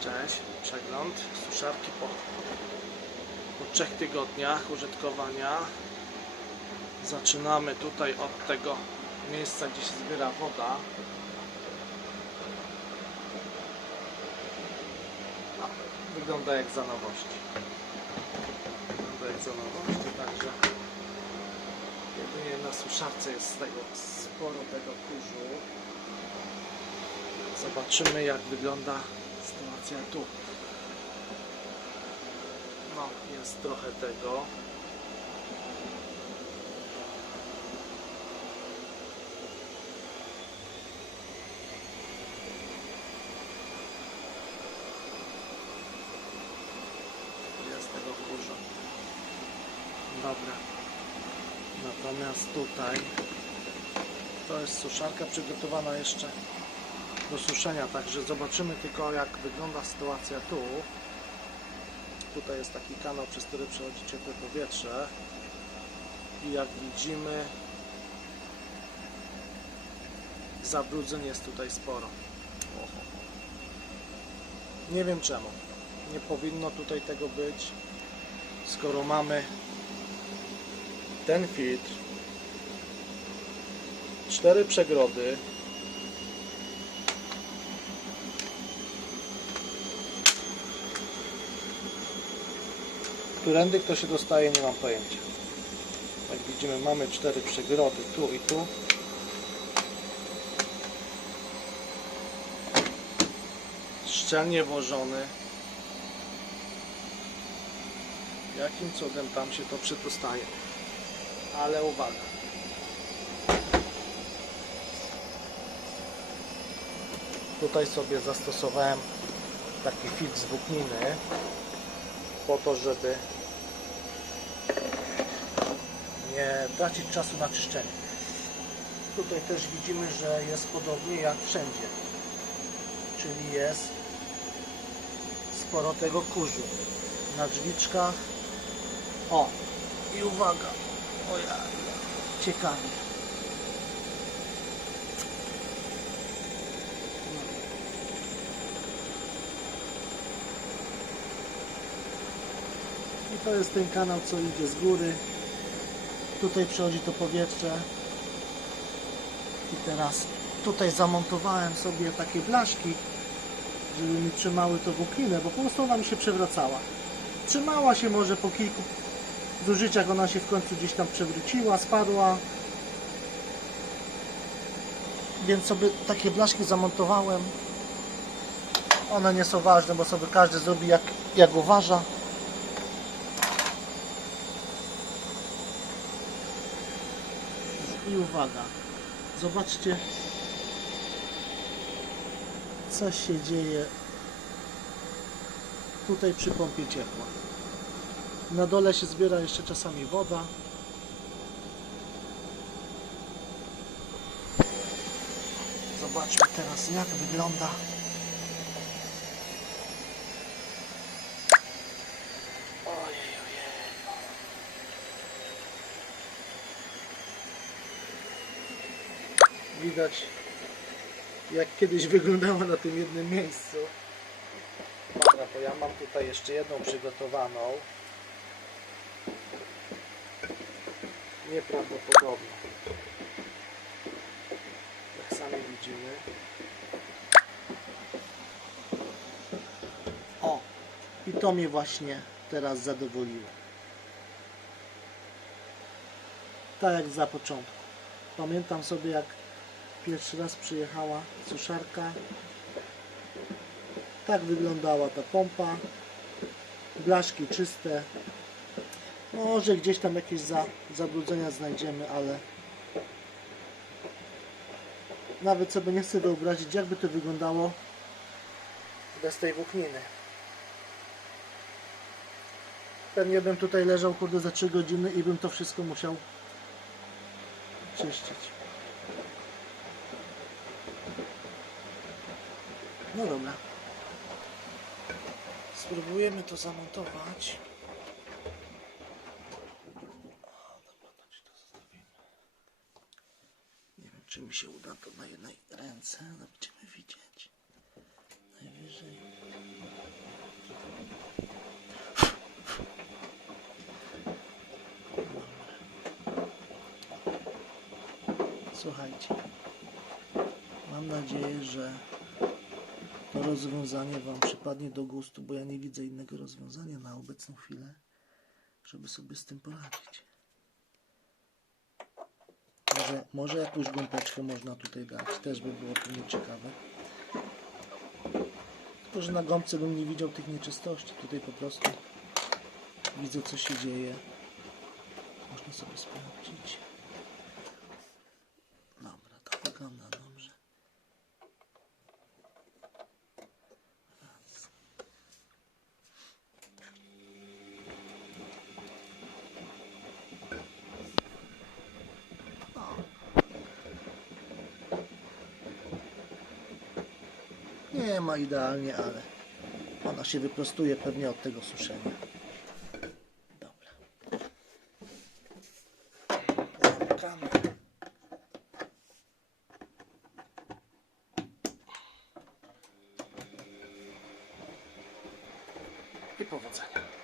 Cześć, przegląd suszarki po, po trzech tygodniach użytkowania. Zaczynamy tutaj od tego miejsca, gdzie się zbiera woda. Wygląda jak za nowości. Wygląda jak za nowości, także jedynie na suszarce jest z tego sporo tego kurzu. Zobaczymy jak wygląda sytuacja tu. No, jest trochę tego. Jest tego. Dobra. Natomiast tutaj to jest suszarka przygotowana jeszcze do suszenia, także zobaczymy tylko jak wygląda sytuacja tu. Tutaj jest taki kanał, przez który przechodzi ciepłe powietrze i jak widzimy zabrudzeń jest tutaj sporo. Nie wiem czemu. Nie powinno tutaj tego być, skoro mamy ten filtr, cztery przegrody, Którędy kto się dostaje, nie mam pojęcia. Jak widzimy, mamy cztery przegrody tu i tu. Szczelnie włożony. Jakim cudem tam się to przedostaje? Ale uwaga. Tutaj sobie zastosowałem taki filtr z włókniny po to, żeby nie tracić czasu na czyszczenie. Tutaj też widzimy, że jest podobnie jak wszędzie, czyli jest sporo tego kurzu na drzwiczkach. O, i uwaga, o ja, ciekawie. To jest ten kanał, co idzie z góry. Tutaj przechodzi to powietrze. I teraz tutaj zamontowałem sobie takie blaszki, żeby mi trzymały to włókninę, bo po prostu ona mi się przewracała. Trzymała się może po kilku zużyciach, ona się w końcu gdzieś tam przewróciła, spadła. Więc sobie takie blaszki zamontowałem. One nie są ważne, bo sobie każdy zrobi jak, jak uważa. I uwaga, zobaczcie, co się dzieje tutaj przy pompie ciepła. Na dole się zbiera jeszcze czasami woda. Zobaczmy teraz, jak wygląda Widać jak kiedyś wyglądała na tym jednym miejscu. Dobra, to ja mam tutaj jeszcze jedną przygotowaną. Nieprawdopodobną. Jak sami widzimy. O! I to mnie właśnie teraz zadowoliło. Tak jak za początku. Pamiętam sobie jak pierwszy raz przyjechała suszarka. Tak wyglądała ta pompa. Blaszki czyste. Może gdzieś tam jakieś za, zabrudzenia znajdziemy, ale nawet sobie nie chcę wyobrazić, jakby to wyglądało bez tej włókniny. Pewnie bym tutaj leżał kurde za 3 godziny i bym to wszystko musiał czyścić. No dobra. Spróbujemy to zamontować. Nie wiem, czy mi się uda to na jednej ręce, ale będziemy widzieć. Najwyżej. Słuchajcie, mam nadzieję, że to rozwiązanie Wam przypadnie do gustu, bo ja nie widzę innego rozwiązania na obecną chwilę, żeby sobie z tym poradzić. Może, może jakąś gąbeczkę można tutaj dać, też by było to nieciekawe. Tylko, że na gąbce bym nie widział tych nieczystości. Tutaj po prostu widzę, co się dzieje. Można sobie sprawdzić. Dobra, to wygląda dobrze. Raz. O. Nie ma idealnie, ale ona się wyprostuje pewnie od tego suszenia. Dobra. Zamykamy. I powodzenia.